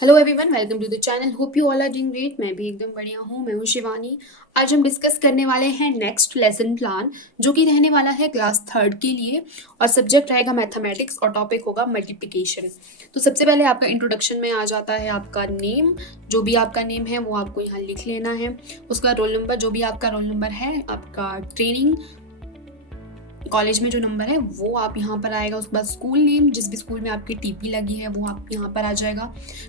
Hello everyone, welcome to the channel. Hope you all are doing great. मैं भी एकदम बढ़िया हूँ। मैं हूँ शिवानी। आज हम डिस्कस करने वाले हैं नेक्स्ट लेसन प्लान, जो कि रहने वाला है क्लास थर्ड के लिए, और सब्जेक्ट रहेगा मैथमेटिक्स और टॉपिक होगा मल्टीप्लिकेशन। तो सबसे पहले आपका इंट्रोडक्शन में आ जाता है आपका नेम। जो भी आपका नेम है वो आपको यहाँ लिख लेना है। उसका रोल नंबर, जो भी आपका रोल नंबर है, आपका ट्रेनिंग कॉलेज में जो नंबर है वो आप यहाँ पर आएगा। उसके बाद स्कूल नेम, जिस भी स्कूल में आपकी टीपी लगी है वो आप यहाँ पर आ जाएगा।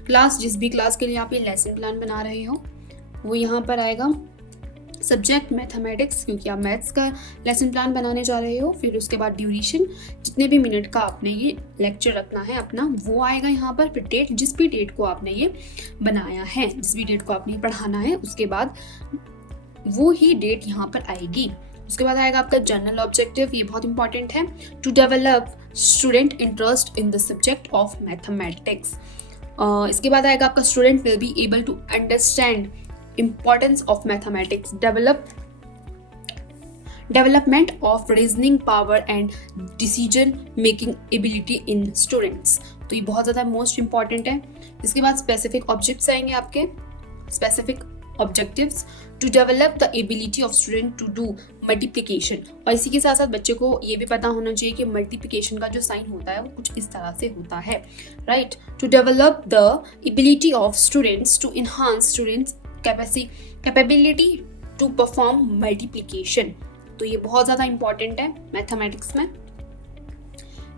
क्लास, जिस भी क्लास के लिए आप ये लेसन प्लान बना रहे हो वो यहाँ पर आएगा। सब्जेक्ट मैथमेटिक्स, क्योंकि आप मैथ्स का लेसन प्लान बनाने जा रहे हो। फिर उसके बाद ड्यूरेशन, जितने भी मिनट का आपने ये लेक्चर रखना है अपना, वो आएगा यहाँ पर। फिर डेट, जिस भी डेट को आपने ये बनाया है, जिस भी डेट को आपने पढ़ाना है, उसके बाद वो ही डेट यहाँ पर आएगी। उसके बाद आएगा आपका जनरल ऑब्जेक्टिव। ये बहुत इंपॉर्टेंट है। To develop student interest in the subject of mathematics. इसके बाद आएगा आपका student will be able to understand importance of mathematics, development of reasoning power and decision making ability in students. तो ये बहुत ज़्यादा मोस्ट इंपॉर्टेंट है। इसके बाद स्पेसिफिक ऑब्जेक्ट्स आएंगे आपके, specific objectives to develop the ability of student to do multiplication. और इसी के साथ साथ बच्चे को ये भी पता होना चाहिए कि मल्टीप्लिकेशन का जो साइन होता है वो कुछ इस तरह से होता है, right. To develop the ability of students to enhance students capability to perform multiplication. तो ये बहुत ज़्यादा इंपॉर्टेंट है मैथमेटिक्स में।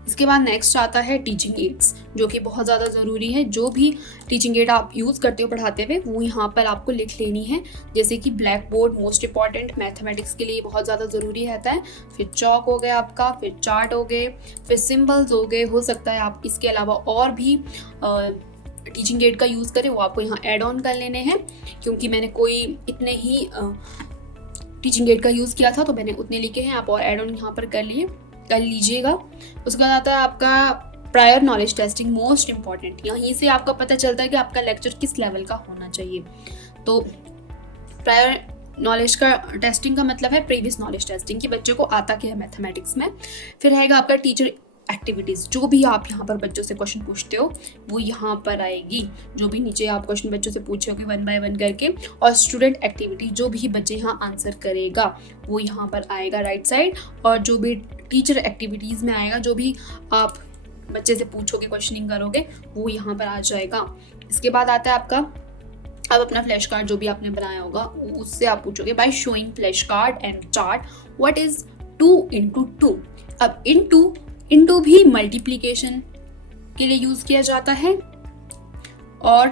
इसके बाद नेक्स्ट आता है टीचिंग एड्स, जो कि बहुत ज़्यादा ज़रूरी है। जो भी टीचिंग एड आप यूज़ करते हो पढ़ाते हुए वो यहाँ पर आपको लिख लेनी है। जैसे कि black board, most important mathematics के लिए बहुत ज़्यादा ज़रूरी रहता है। फिर चॉक हो गया आपका, फिर चार्ट हो गए, फिर सिम्बल्स हो गए। हो सकता है आप इसके अलावा और भी टीचिंग एड का यूज़ करें, वो आपको यहाँ ऐड ऑन कर लेने हैं। क्योंकि मैंने कोई इतने ही टीचिंग एड का यूज़ किया था तो मैंने उतने लिखे हैं, आप और ऐड ऑन यहाँ पर कर लीजिएगा। उसके बाद आता है आपका prior knowledge testing, most important. यहीं से आपका पता चलता है कि आपका लेक्चर किस लेवल का होना चाहिए। तो प्रायर नॉलेज का टेस्टिंग का मतलब है प्रीवियस नॉलेज टेस्टिंग, कि बच्चे को आता क्या है मैथमेटिक्स में। फिर रहेगा आपका टीचर एक्टिविटीज़, जो भी आप यहाँ पर बच्चों से क्वेश्चन पूछते हो वो यहाँ पर आएगी। जो भी नीचे आप क्वेश्चन बच्चों से पूछोगे 1 बाय 1 करके। और स्टूडेंट एक्टिविटी, जो भी बच्चे यहाँ आंसर करेगा वो यहाँ पर आएगा राइट साइड। और जो भी टीचर एक्टिविटीज़ में आएगा, जो भी आप बच्चे से पूछोगे, क्वेश्चनिंग करोगे, वो यहाँ पर आ जाएगा। इसके बाद आता है आपका, अब अपना फ्लैश कार्ड जो भी आपने बनाया होगा उससे आप पूछोगे by showing flash card and chart what is 2 into 2। अब इनटू भी मल्टीप्लिकेशन के लिए यूज किया जाता है, और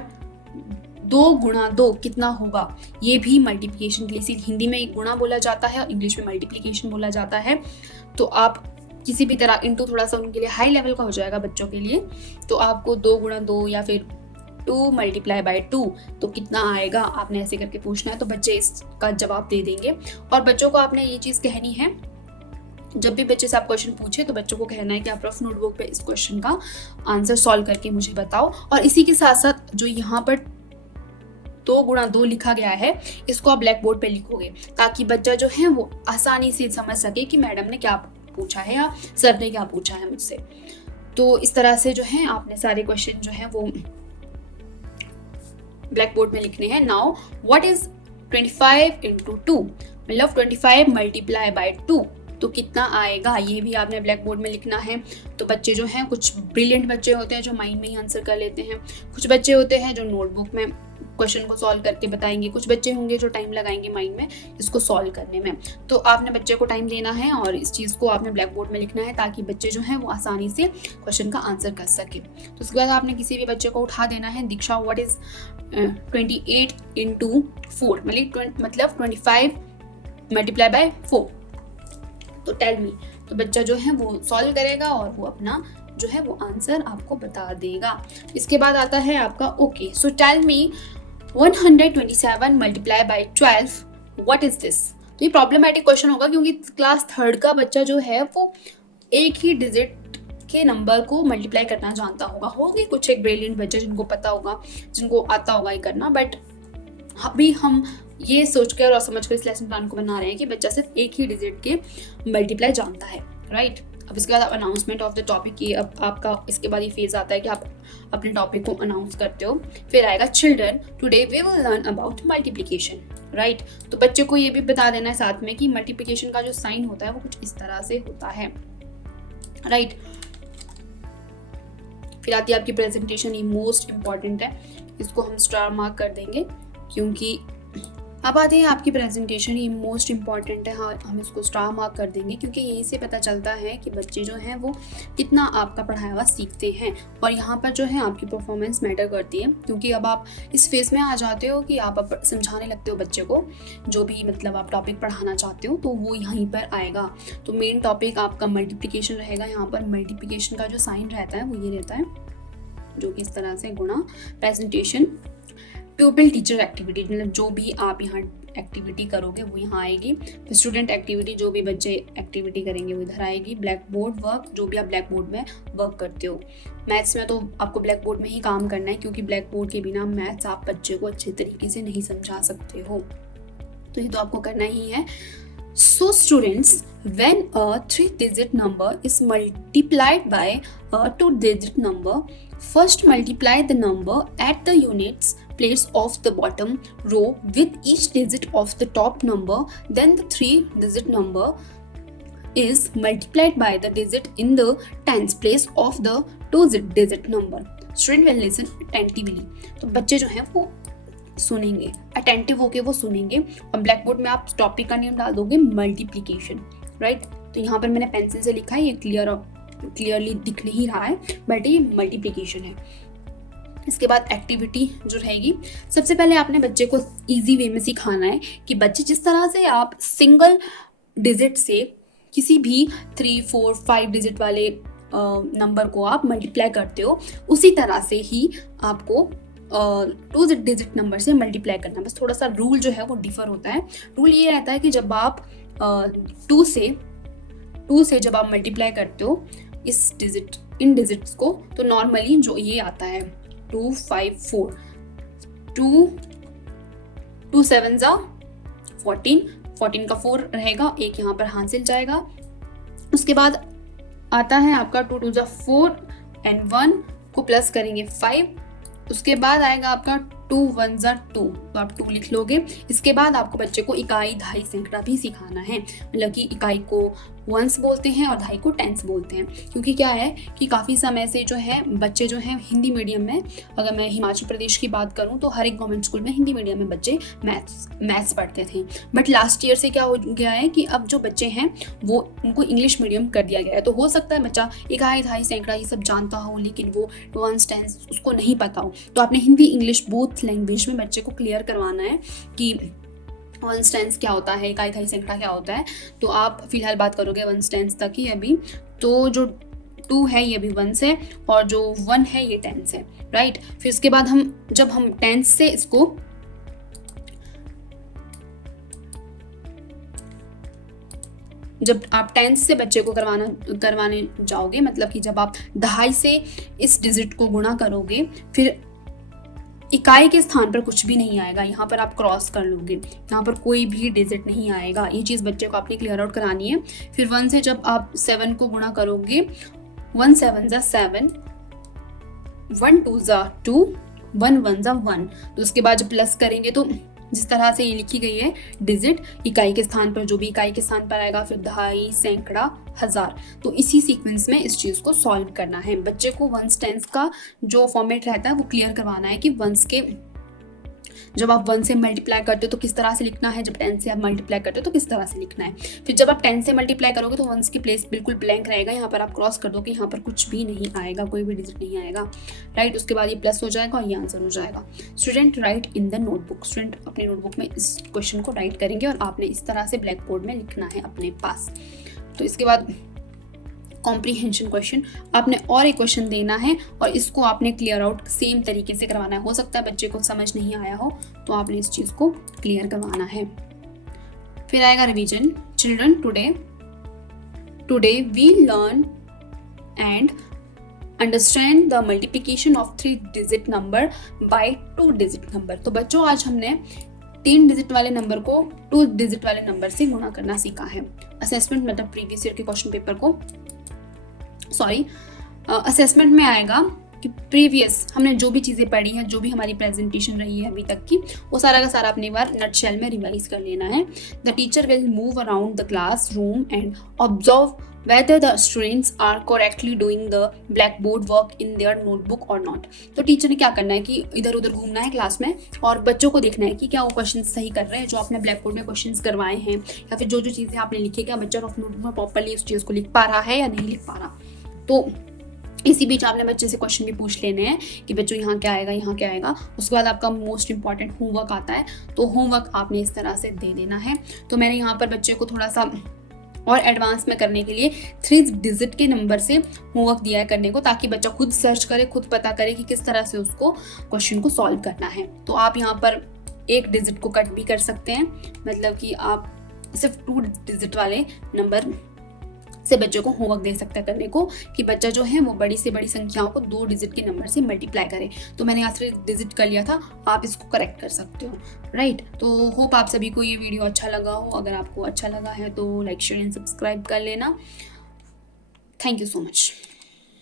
2 गुणा 2 कितना होगा, ये भी मल्टीप्लिकेशन के लिए। सिर्फ हिंदी में गुणा बोला जाता है और इंग्लिश में मल्टीप्लिकेशन बोला जाता है। तो आप किसी भी तरह, इंटू थोड़ा सा उनके लिए हाई लेवल का हो जाएगा बच्चों के लिए, तो आपको 2 गुणा 2 या फिर 2 मल्टीप्लाई बाय 2 तो कितना आएगा, आपने ऐसे करके पूछना है। तो बच्चे इसका जवाब दे देंगे। और बच्चों को आपने ये चीज़ कहनी है, जब भी बच्चे से आप क्वेश्चन पूछे तो बच्चों को कहना है कि आप रफ नोटबुक पे इस क्वेश्चन का आंसर सॉल्व करके मुझे बताओ। और इसी के साथ साथ जो यहाँ पर 2 गुणा 2 लिखा गया है, इसको आप ब्लैक बोर्ड पे लिखोगे, ताकि बच्चा जो है वो आसानी से समझ सके कि मैडम ने क्या पूछा है या सर ने क्या पूछा है मुझसे। तो इस तरह से जो है आपने सारे क्वेश्चन जो है वो ब्लैक बोर्ड में लिखने हैं। नाउ व्हाट इज 25 into 2, मतलब 25 मल्टीप्लाई बाय 2 तो कितना आएगा, ये भी आपने ब्लैक बोर्ड में लिखना है। तो बच्चे जो हैं, कुछ ब्रिलियंट बच्चे होते हैं जो माइंड में ही आंसर कर लेते हैं, कुछ बच्चे होते हैं जो नोटबुक में क्वेश्चन को सॉल्व करके बताएंगे, कुछ बच्चे होंगे जो टाइम लगाएंगे माइंड में इसको सॉल्व करने में। तो आपने बच्चे को टाइम देना है और इस चीज़ को आपने ब्लैक बोर्ड में लिखना है, ताकि बच्चे जो हैं वो आसानी से क्वेश्चन का आंसर कर सके। तो उसके बाद आपने किसी भी बच्चे को उठा देना है, दीक्षा व्हाट इज 28 into 4, मतलब 25 मल्टीप्लाई बाय 4, तो टेल मी। तो बच्चा जो है वो सॉल्व करेगा और वो अपना जो है वो आंसर आपको बता देगा। इसके बाद आता है आपका okay, so tell me 127 multiply by 12 what is this. तो ये प्रॉब्लमेटिक क्वेश्चन होगा, क्योंकि क्लास थर्ड का बच्चा जो है वो एक ही डिजिट के नंबर को मल्टीप्लाई करना जानता होगा। होंगे कुछ एक ब्रिलियंट बच्चे जिनको पता होगा, जिनको आता होगा ये करना, बट अभी हम ये सोचकर और समझकर इस लेसन प्लान को बना रहे हैं कि बच्चा सिर्फ एक ही डिजिट के मल्टीप्लाई जानता है, राइट। अब इसके बाद अनाउंसमेंट ऑफ द टॉपिक, ये अब आपका इसके बाद ये फेज आता है कि आप अपने टॉपिक को अनाउंस करते हो। फिर आएगा children today we will learn about multiplication, right. तो बच्चों को ये भी बता देना है साथ में कि मल्टीप्लिकेशन का जो साइन होता है वो कुछ इस तरह से होता है, राइट। फिर आती है आपकी प्रेजेंटेशन, ये मोस्ट इम्पॉर्टेंट है, इसको हम स्टार मार्क कर देंगे क्योंकि अब आते हैं आपकी प्रेजेंटेशन, ये मोस्ट इम्पॉर्टेंट है। हाँ, हम इसको स्टार मार्क कर देंगे क्योंकि यहीं से पता चलता है कि बच्चे जो हैं वो कितना आपका पढ़ाया हुआ सीखते हैं, और यहाँ पर जो है आपकी परफॉर्मेंस मैटर करती है क्योंकि अब आप इस फेज में आ जाते हो कि आप अब समझाने लगते हो बच्चे को, जो भी मतलब आप टॉपिक पढ़ाना चाहते हो तो वो यहीं पर आएगा। तो मेन टॉपिक आपका मल्टीप्लिकेशन रहेगा। यहाँ पर मल्टीप्लिकेशन का जो साइन रहता है वो ये रहता है, जो कि इस तरह से गुणा। प्रेजेंटेशन, प्यूपिल टीचर एक्टिविटी, मतलब जो भी आप यहाँ एक्टिविटी करोगे वो यहाँ आएगी। स्टूडेंट एक्टिविटी, जो भी बच्चे एक्टिविटी करेंगे वो इधर आएगी। ब्लैक बोर्ड वर्क, जो भी आप ब्लैक बोर्ड में वर्क करते हो। मैथ्स में तो आपको ब्लैक बोर्ड में ही काम करना है क्योंकि ब्लैक बोर्ड के बिना मैथ्स आप बच्चे को अच्छे तरीके से नहीं समझा सकते हो, तो ये तो आपको करना ही है। So students, when a 3-digit number is multiplied by a 2-digit number, first multiply the number at the units place of the bottom row with each digit of the top number. Then the 3-digit number is multiplied by the digit in the tens place of the 2-digit number. Student will listen attentively. तो बच्चे जो हैं वो सुनेंगे, attentive होके वो सुनेंगे, और ब्लैक बोर्ड में आप टॉपिक का नेम डाल दोगे मल्टीप्लिकेशन, राइट। तो यहाँ पर मैंने पेंसिल से लिखा है, ये क्लियरली दिख नहीं रहा है बट ये मल्टीप्लिकेशन है। इसके बाद एक्टिविटी जो रहेगी, सबसे पहले आपने बच्चे को इजी वे में सिखाना है कि बच्चे जिस तरह से आप सिंगल डिजिट से किसी भी 3, 4, 5 डिजिट वाले नंबर को आप मल्टीप्लाई करते हो, उसी तरह से ही आपको 2 डिजिट नंबर से मल्टीप्लाई करना। बस थोड़ा सा रूल जो है वो डिफर होता है। रूल ये रहता है कि जब आप 2 से जब आप मल्टीप्लाई करते हो इन डिजिट्स को, तो नॉर्मली जो ये आता है 2, 5, 4, 2 7 14 का 4 रहेगा, एक यहाँ पर हासिल जाएगा। उसके बाद आता है आपका 2 2 4 एंड 1 को प्लस करेंगे 5। उसके बाद आएगा आपका 2 1 2, तो आप 2 लिख लोगे। इसके बाद आपको बच्चे को इकाई, दहाई, सैकड़ा भी सिखाना है, मतलब कि इकाई को वंस बोलते हैं और दहाई को टेंस बोलते हैं। क्योंकि क्या है कि काफ़ी समय से जो है बच्चे जो हैं हिंदी मीडियम में, अगर मैं हिमाचल प्रदेश की बात करूं तो हर एक गवर्नमेंट स्कूल में हिंदी मीडियम में बच्चे मैथ्स पढ़ते थे। बट लास्ट ईयर से क्या हो गया है कि अब जो बच्चे हैं वो उनको इंग्लिश मीडियम कर दिया गया है। तो हो सकता है बच्चा इकाई, दहाई, सैकड़ा ये सब जानता हो लेकिन वो वंस, टेंस उसको नहीं पता हो। तो आपने हिंदी इंग्लिश बोथ लैंग्वेज में बच्चे को क्लियर करवाना है कि वंस टेंस क्या होता है, इकाई, दहाई, सैकड़ा क्या होता है। तो आप फिलहाल बात करोगे वंस टेंस तक ही अभी। तो जो 2 है ये भी वंस है और जो 1 है ये टेंस है, राइट। फिर उसके बाद जब हम टेंस से इसको जब आप टेंस से बच्चे को करवाने जाओगे, मतलब कि जब आप दहाई से इस डिजिट को गुणा करोगे, फिर इकाई के स्थान पर कुछ भी नहीं आएगा, यहाँ पर आप क्रॉस कर लोगे, यहाँ पर कोई भी डिजिट नहीं आएगा। ये चीज़ बच्चे को आपने क्लियर आउट करानी है। फिर 1 से जब आप 7 को गुणा करोगे, 1 7 7, 1 2 2, 1 1 1। तो उसके बाद जब प्लस करेंगे तो जिस तरह से ये लिखी गई है डिजिट, इकाई के स्थान पर जो भी इकाई के स्थान पर आएगा, फिर दहाई, सैकड़ा, हजार। तो इसी सीक्वेंस में इस चीज़ को सॉल्व करना है। बच्चे को वंस टेंस का जो फॉर्मेट रहता है वो क्लियर करवाना है कि वंस के जब आप 1 से मल्टीप्लाई करते हो तो किस तरह से लिखना है, जब 10 से आप मल्टीप्लाई करते हो तो किस तरह से लिखना है। फिर जब आप 10 से मल्टीप्लाई करोगे तो 1 की प्लेस बिल्कुल ब्लैंक रहेगा, यहाँ पर आप क्रॉस कर दो कि यहाँ पर कुछ भी नहीं आएगा, कोई भी डिजिट नहीं आएगा, राइट। उसके बाद ये प्लस हो जाएगा और ये आंसर हो जाएगा। Student right in the notebook, student अपने नोटबुक में इस क्वेश्चन को राइट करेंगे और आपने इस तरह से ब्लैक बोर्ड में लिखना है अपने पास। तो इसके बाद कॉम्प्रीहेंशन क्वेश्चन, आपने और एक क्वेश्चन देना है और इसको आपने क्लियर आउट सेम तरीके से करवाना है। हो सकता है बच्चे को समझ नहीं आया हो तो आपने इस चीज़ को क्लियर करवाना है। फिर आएगा revision. Children today we learn and understand the multiplication of 3 digit number by 2 digit number. तो बच्चों आज हमने 3 डिजिट वाले नंबर को 2 डिजिट वाले नंबर से गुणा करना सीखा है। असेसमेंट मतलब प्रीवियस ईयर के क्वेश्चन पेपर को सॉरी असेसमेंट में आएगा कि प्रीवियस हमने जो भी चीज़ें पढ़ी हैं, जो भी हमारी प्रेजेंटेशन रही है अभी तक की, वो सारा का सारा अपनी बार नटशेल में रिवाइज कर लेना है. The teacher will move around the class room and observe whether the students are correctly doing the blackboard work in their notebook or not. तो टीचर ने क्या करना है कि इधर उधर घूमना है क्लास में और बच्चों को देखना है कि क्या वो क्वेश्चन सही कर रहे हैं जो आपने ब्लैक बोर्ड में क्वेश्चन करवाए हैं, या फिर जो जो चीज़ें आपने लिखी है क्या बच्चा नोटबुक में प्रॉपरली उस चीज़ को लिख पा रहा है या नहीं लिख पा रहा. तो इसी बीच आपने बच्चे से क्वेश्चन भी पूछ लेने हैं कि बच्चों यहाँ क्या आएगा, यहाँ क्या आएगा. उसके बाद आपका मोस्ट इंपॉर्टेंट होमवर्क आता है, तो होमवर्क आपने इस तरह से दे देना है. तो मैंने यहाँ पर बच्चे को थोड़ा सा और एडवांस में करने के लिए 3 डिजिट के नंबर से होमवर्क दिया है करने को, ताकि बच्चा खुद सर्च करे, खुद पता करे कि किस तरह से उसको क्वेश्चन को सॉल्व करना है. तो आप यहाँ पर 1 डिजिट को कट भी कर सकते हैं, मतलब कि आप सिर्फ 2 डिजिट वाले नंबर से बच्चों को होमवर्क दे सकता है करने को, कि बच्चा जो है वो बड़ी से बड़ी संख्याओं को 2 डिजिट के नंबर से मल्टीप्लाई करे. तो मैंने यहाँ 3 डिजिट कर लिया था, आप इसको करेक्ट कर सकते हो. राइट. तो होप आप सभी को ये वीडियो अच्छा लगा हो. अगर आपको अच्छा लगा है तो लाइक शेयर एंड सब्सक्राइब कर लेना. Thank you so much.